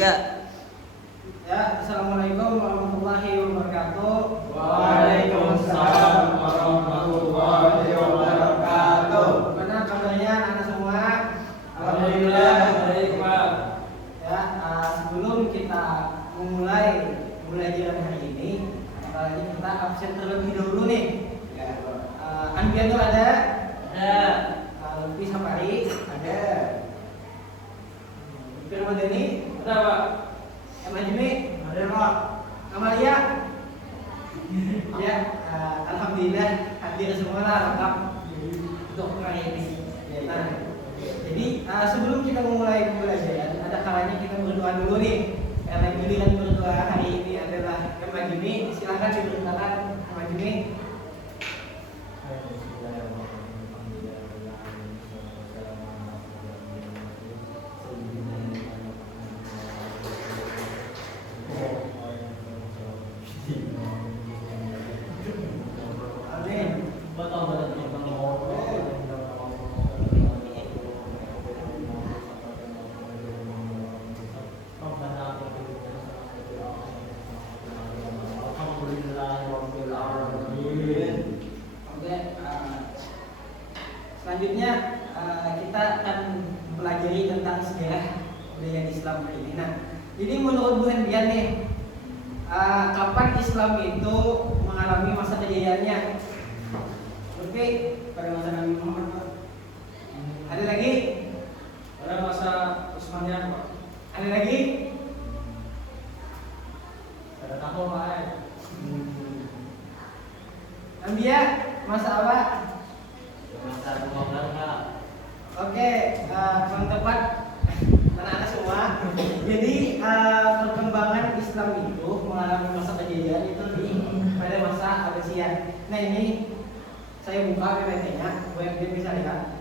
Ya, Assalamualaikum warahmatullahi wabarakatuh. Waalaikumsalam warahmatullahi wabarakatuh. Gimana kabarnya anak semua? Alhamdulillah baik, Pak. Ya, sebelum kita memulai pembelajaran hari ini, apalagi kita absen terlebih dahulu nih. Ya, Anbianur ada? Ada. Lutfi Safari ada. Firmadani Ada, Pak. Majmi Ada, Pak. Amalia. Ya, alhamdulillah hadir semua lah lengkap untuk hari ini. Nah, jadi sebelum kita memulai pembelajaran, ada kalanya kita berdoa dulu nih. Karena giliran berdoa hari ini adalah Majmi. Silakan diberitakan Majmi. Selanjutnya kita akan mempelajari tentang sejarah budaya Islam ini. Nah, jadi menurut Bu Hendrian nih, kapan Islam itu mengalami masa kejayaannya? Oke, pada masa Nabi Muhammad, Pak. Ada lagi? Pada masa Utsmaniyah, Pak. Ada lagi? Pada tahun, Pak. Ambia, masa apa? Masa Muhammad, Pak. Oke, teman-teman, anak-anak semua. Jadi perkembangan Islam itu mengalami masa kejayaan itu pada masa Abbasiyah. Nah ini saya buka PPT-nya, dia bisa lihat.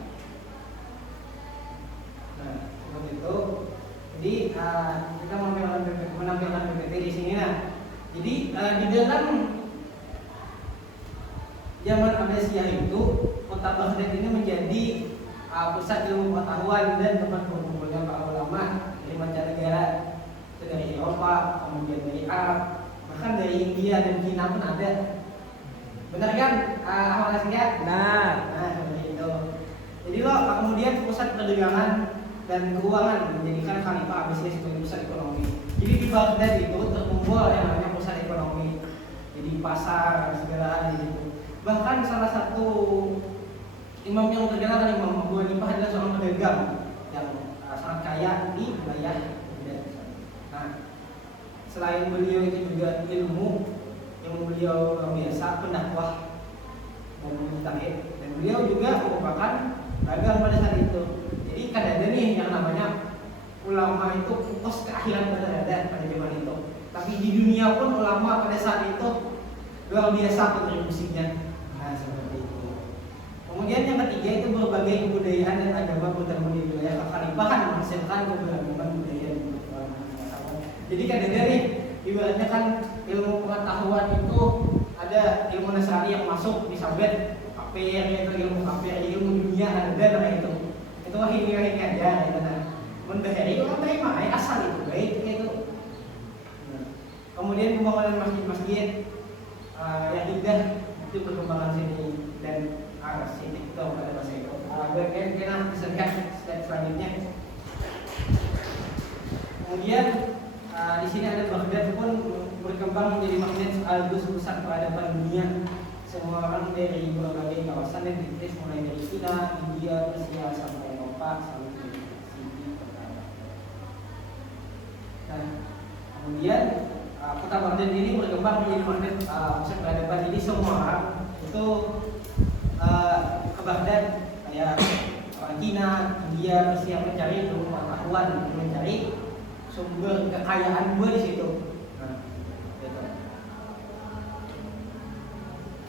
Nah seperti itu. Jadi kita menampilkan PPT di sini. Nah, jadi di dalam zaman Abbasiyah itu kota Baghdad ini menjadi pusat ilmu pengetahuan dan tempat berkumpulnya para ulama dari mancanegara, dari Eropa, kemudian dari Arab, bahkan dari India dan Cina pun ada. Benar kan, Ahmad Askia? nah, Seperti itu. Jadi kemudian pusat perdagangan dan keuangan menjadikan Khalifah Abbasiyah sebagai pusat ekonomi. Jadi di Baghdad itu terkumpul yang namanya pusat ekonomi. Jadi pasar segala hal gitu. Bahkan salah satu imam yang terkenal adalah Imam Abu Hanifah adalah seorang pedagang yang sangat kaya di wilayah Baghdad. Nah, selain beliau itu juga ilmu yang beliau luar biasa, pendakwah dan mujtahid, dan beliau juga merupakan dagang pada saat itu. Jadi kan ada nih yang namanya ulama itu pos ke akhirat berada pada zaman itu. Tapi di dunia pun ulama pada saat itu luar biasa kontribusinya. Nah, seperti itu. Kemudian yang ketiga itu berbagai kebudayaan dan agama bertemu di wilayah kekhalifahan menghasilkan keberagaman budaya dan pengetahuan. Jadi kan ada nih, ibaratnya kan ilmu pengetahuan itu ada ilmu Nasrani yang masuk disabet kafir, yaitu ilmu kafir, ilmu dunia ada lah itu. Itu wahini aja gitu nah. Mendahari itu kan terima asal itu baik itu. Nah, kemudian pembangunan masjid-masjid yang indah itu perkembangan sini dan sini itu pada masa itu. Kita bisa lihat slide selanjutnya. Kemudian di sini ada Baghdad pun berkembang menjadi magnet sekaligus pusat peradaban dunia. Semua orang dari berbagai kawasan dan etnis mulai dari Cina, India, Persia sampai Eropa sampai ke sini perkara. Nah, kemudian kota Baghdad ini berkembang menjadi magnet pusat peradaban. Jadi semua orang itu ke Baghdad kayak orang Cina, India, Persia mencari ilmu pengetahuan, mencari sumber kekayaan gue di situ. Nah, gitu.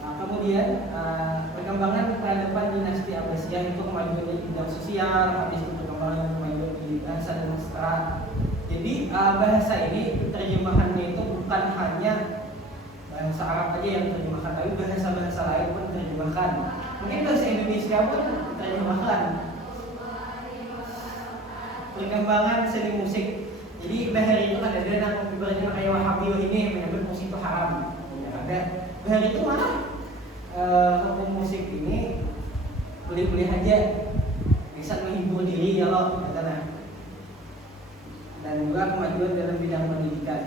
Kemudian perkembangan peradaban dinasti Abbasiyah itu kemajuan di bidang sosial, habis itu perkembangan kemajuan di bahasa dan sastra. Jadi bahasa ini terjemahannya itu bukan hanya bahasa Arab aja yang terjemahkan, tapi bahasa-bahasa lain pun terjemahkan. Mungkin bahasa Indonesia pun terjemahkan. perkembangan seni musik Jadi bahar itu kan ada yang ibaratnya kayak Wahabi ini menyebut musik itu haram. Ada bahar itu malah hukum musik ini boleh-boleh aja bisa menghibur diri ya loh, katanya. Dan juga kemajuan dalam bidang pendidikan.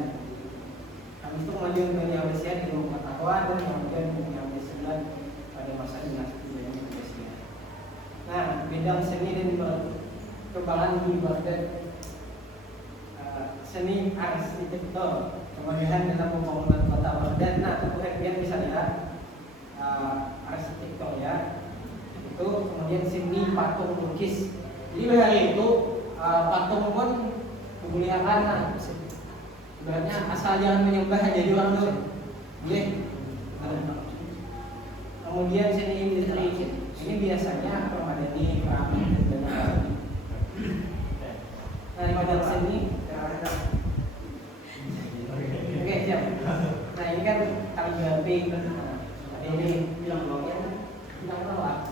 Kami itu kemajuan dunia Malaysia di ilmu pengetahuan dan kemajuan dunia Malaysia pada masa dinasti Malaysia. Nah, bidang seni dan perkembangan di Baghdad, seni arsitektur, kemudian dalam pembangunan kota Baghdad. Nah, kalian bisa lihat arsitektur ya. Itu kemudian seni patung lukis. Jadi hari itu patung pun kemuliaan lah. Sebenarnya asal jangan menyembah jadi orang tuh. Kemudian seni industri ini biasanya permadani, keramik dan lain-lain. Nah, di bidang seni, oke siap. Nah ini kan kaligrafi. Ini bilang blognya, bilang apa?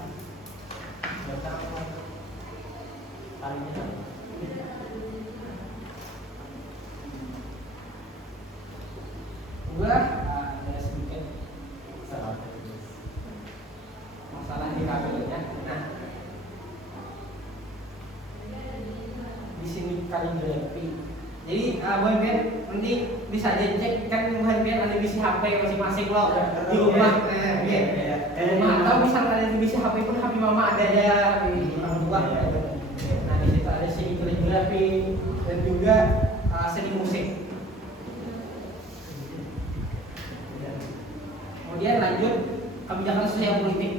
Dua ada sedikit masalah di kabelnya. Nah, di sini kaligrafi. Jadi buat nanti bisa aja cek kan bukan ada bisi HP masing-masing loh di rumah. Rumah atau misal ada di bisi HP pun HP mama ada aja di orang tua. Nah di situ ada seni kaligrafi dan juga seni musik. Kemudian lanjut kebijakan sosial politik.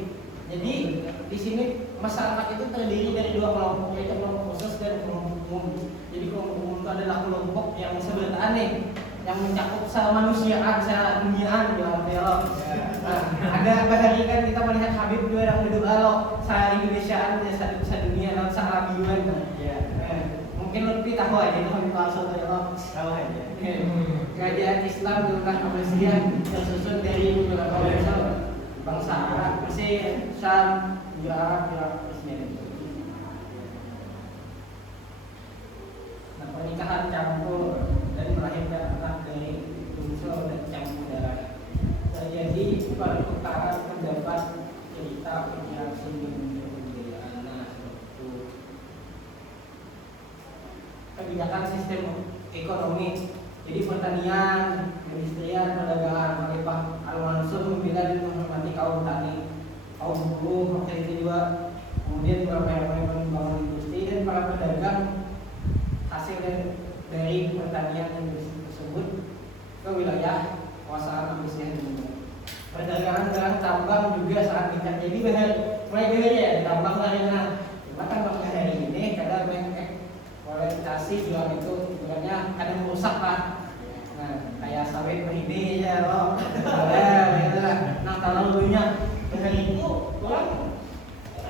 Jadi di sini masyarakat itu terdiri dari dua kelompok, yaitu kelompok khusus dan kelompok umum. Jadi kelompok umum itu adalah kelompok yang seberataan nih, yang mencakup semanusiaan, seduniaan, dialog. Nah, ada bahari kan kita melihat Habib dua orang berdoa loh, se-Indonesiaan, se-dunia, dan se-Arabian. Mungkin lebih tahu aja itu Habib langsung dari Allah. Tahu aja. Kerajaan Islam tentang Malaysia tersusun dari beberapa bangsa Arab, Mesir, Syam, Irak, Palestina. Nah, pernikahan campur dan melahirkan anak dari unsur dan campur darah. Terjadi pertukaran pendapat, cerita, interaksi dengan kebudayaan. Nah, itu kebijakan sistem ekonomi. Jadi pertanian, perindustrian, perdagangan. Khalifah Al-Mansur membela dan menghormati kaum tani, kaum buruh, waktu itu juga. Kemudian beberapa yang membangun industri dan para pedagang hasil dari pertanian industri tersebut ke wilayah kawasan Malaysia juga. Perdagangan barang tambang juga sangat gencar. Jadi benar, mulai dari ya tambang lainnya. Cuma tambang hari ini kadang banyak orientasi jual itu sebenarnya kadang merusak lah. Nah, kayak sawit ini ya loh. Ya, gitu lah. Nah, kalau dulunya hari itu orang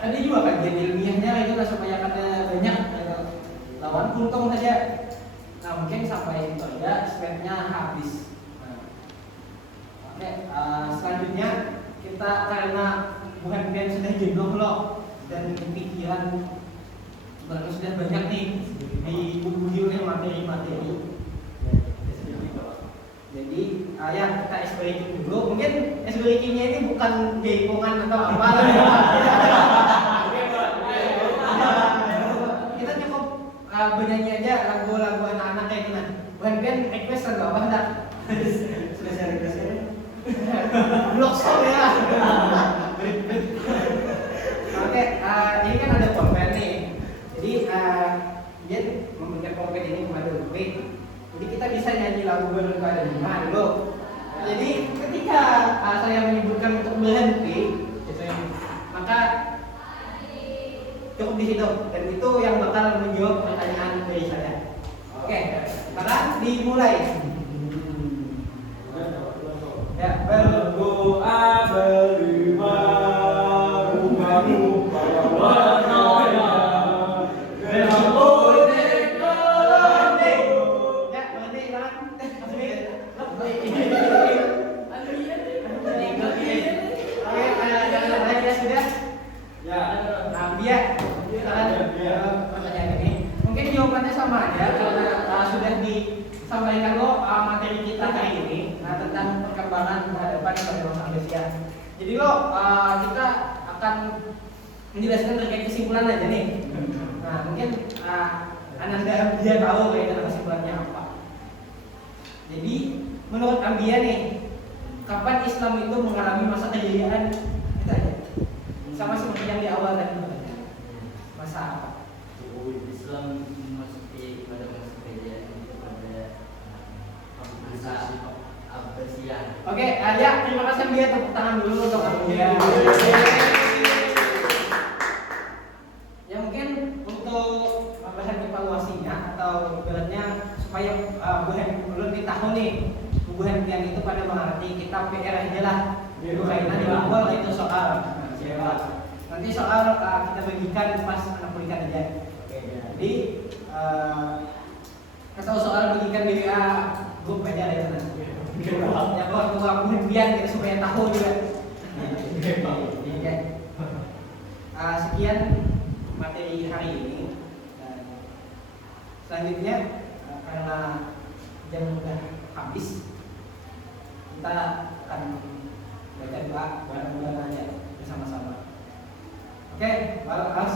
ada juga kajian ilmiahnya itu lah supaya kada banyak lawan untung saja. Nah, mungkin sampai itu aja, spare-nya habis. Nah, oke, selanjutnya kita karena bukan pian sudah jenuh loh dan pikiran sebenarnya sudah banyak nih dibubuhi oleh materi-materi. Jadi ya kita es breaking dulu. Mungkin es breakingnya ini bukan jaipongan atau apa lah ya. Kita cukup bernyanyi aja lagu-lagu anak-anak kayak gini. Bukan kan request atau apa enggak? Sudah saya request ya. Blok song ya. Oke, ini kan ada konten nih. Jadi dia memberikan konten ini kepada Upi. Jadi kita bisa nyanyi lagu berkepada Jemaah dulu. Jadi ketika saya menyebutkan untuk berhenti, gitu ya, maka cukup di situ. Dan itu yang bakal menjawab pertanyaan dari saya. Oke, maka dimulai. Ya, berdoa berlima rumahmu pada warnanya. Jawabannya sama ya, karena sudah di sampaikan lo materi kita hari ini tentang perkembangan depan pada masa Asia. Jadi lo kita akan menjelaskan terkait kesimpulan aja nih. Nah mungkin Ananda dia tahu kayak kesimpulannya apa. Jadi menurut Ambia nih, kapan Islam itu mengalami masa kejayaan? Itu aja. Sama seperti yang di awal tadi. Masa apa? Islam memasuki pada masa kejayaan pada masa Abbasiyah. Oke, ya terima kasih Ambia, tepuk tangan dulu untuk Ambia. Ya mungkin untuk bahan evaluasinya atau ibaratnya supaya belum di tahun nih hubungan yang itu pada mengerti kita PR aja lah. Karena di awal itu soal. Nanti soal kita bagikan pas anak kuliah aja. Jadi atau soal bagikan di grup aja ya kan. Ya kalau aku biar kita supaya tahu juga. Sekian materi hari ini. Selanjutnya karena jam sudah habis, kita akan baca doa bareng-bareng aja bersama-sama. Oke, balas.